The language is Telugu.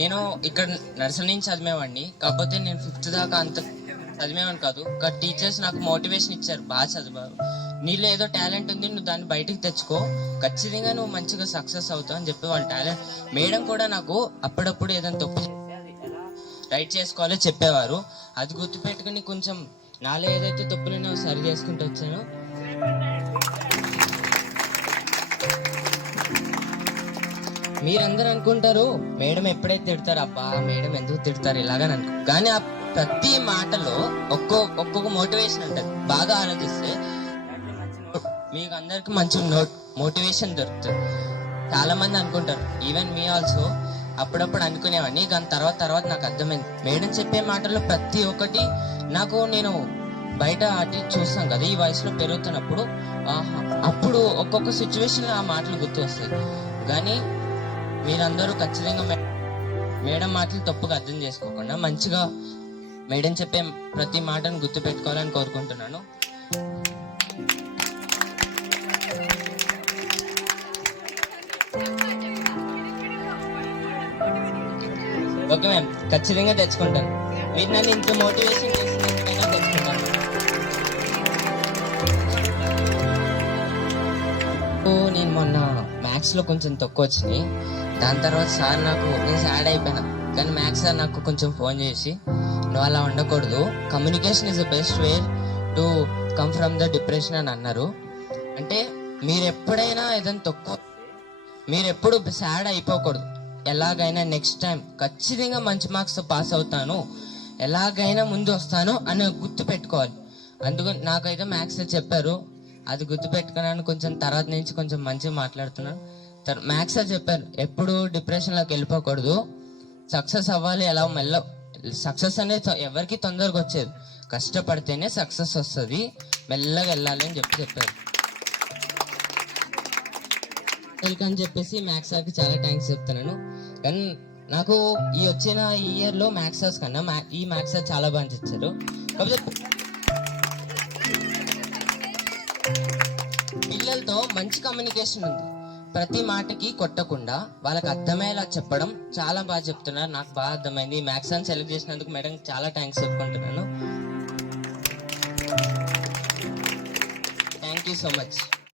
నేను ఇక్కడ నర్సరీ నుంచి చదివేవాడిని, కాకపోతే నేను 5th దాకా అంత చదివేవాడిని కాదు. కానీ టీచర్స్ నాకు మోటివేషన్ ఇచ్చారు, బాగా చదివారు, నీలో ఏదో టాలెంట్ ఉంది, నువ్వు దాన్ని బయటికి తెచ్చుకో, ఖచ్చితంగా నువ్వు మంచిగా సక్సెస్ అవుతావు అని చెప్పి వాళ్ళ టాలెంట్. మేడం కూడా నాకు అప్పుడప్పుడు ఏదైనా తప్పు రైట్ చేసుకోవాలో చెప్పేవారు. అది గుర్తుపెట్టుకుని కొంచెం నాలో ఏదైతే తప్పులు సరి చేసుకుంటూ వచ్చానో. మీరందరూ అనుకుంటారు మేడం ఎప్పుడైతే తిడతారు, అబ్బా మేడం ఎందుకు తిడతారు ఇలాగని అనుకో, కానీ ఆ ప్రతి మాటలో ఒక్కొక్క మోటివేషన్ ఉంటుంది. బాగా ఆలోచిస్తే మీకు అందరికి మంచి మోటివేషన్ దొరుకుతుంది. చాలా మంది అనుకుంటారు, ఈవెన్ మీ ఆల్సో అప్పుడప్పుడు అనుకునేవాడిని, కానీ తర్వాత నాకు అర్థమైంది మేడం చెప్పే మాటల్లో ప్రతి ఒక్కటి నాకు, నేను బయట అటు చూస్తాం కదా ఈ వయసులో పెరుగుతున్నప్పుడు, అప్పుడు ఒక్కొక్క సిచ్యువేషన్లో ఆ మాటలు గుర్తు వస్తాయి. కానీ మీరందరూ ఖచ్చితంగా మేడం మాటలు తప్పుగా అర్థం చేసుకోకుండా మంచిగా మేడం చెప్పే ప్రతి మాటను గుర్తు పెట్టుకోవాలని కోరుకుంటున్నాను. ఓకే మ్యామ్, ఖచ్చితంగా తెచ్చుకుంటాను. మీరు నన్ను ఇంత మోటివేషన్ చేసినందుకైనా తెచ్చుకుంటాను. నేను మొన్న మ్యాథ్స్లో కొంచెం తక్కువ వచ్చినాయి. దాని తర్వాత సార్ నేను సాడ్ అయిపోయినా, కానీ మ్యాథ్స్ సార్ నాకు కొంచెం ఫోన్ చేసి, నువ్వు అలా ఉండకూడదు, communication is the best way to come from the depression అని అన్నారు. అంటే మీరు ఎప్పుడైనా ఏదైనా తక్కువ, మీరు ఎప్పుడు సాడ్ అయిపోకూడదు. ఎలాగైనా నెక్స్ట్ టైం ఖచ్చితంగా మంచి మార్క్స్తో పాస్ అవుతాను, ఎలాగైనా ముందు వస్తాను అని గుర్తు పెట్టుకోవాలి. అందుకని నాకైతే మ్యాథ్స్ చెప్పారు, అది గుర్తు పెట్టుకున్నాను. కొంచెం తర్వాత నుంచి కొంచెం మంచిగా మాట్లాడుతున్నాను. మ్యాథ్స్ చెప్పారు, ఎప్పుడు డిప్రెషన్లోకి వెళ్ళిపోకూడదు, సక్సెస్ అవ్వాలి. ఎలా సక్సెస్ అనేది ఎవరికి తొందరగా వచ్చేది, కష్టపడితేనే సక్సెస్ వస్తుంది, మెల్లగా వెళ్ళాలి అని చెప్పారు. అని చెప్పేసి మ్యాథ్స్ సార్కి చాలా థ్యాంక్స్ చెప్తున్నాను. కానీ నాకు వచ్చిన ఈ ఇయర్లో మ్యాథ్స్ సార్స్ కన్నా ఈ మ్యాథ్స్ సార్ చాలా బాగా ఇచ్చారు. కాకపోతే పిల్లలతో మంచి కమ్యూనికేషన్ ఉంది, ప్రతి మాటకి కొట్టకుండా వాళ్ళకి అర్థమయ్యేలా చెప్పడం చాలా బాగా చెప్తున్నారు. నాకు బాగా అర్థమైంది. మ్యాథ్స్ అని సెలెక్ట్ చేసినందుకు మేడం చాలా థ్యాంక్స్ చెప్పుకుంటున్నాను. Thank you so much.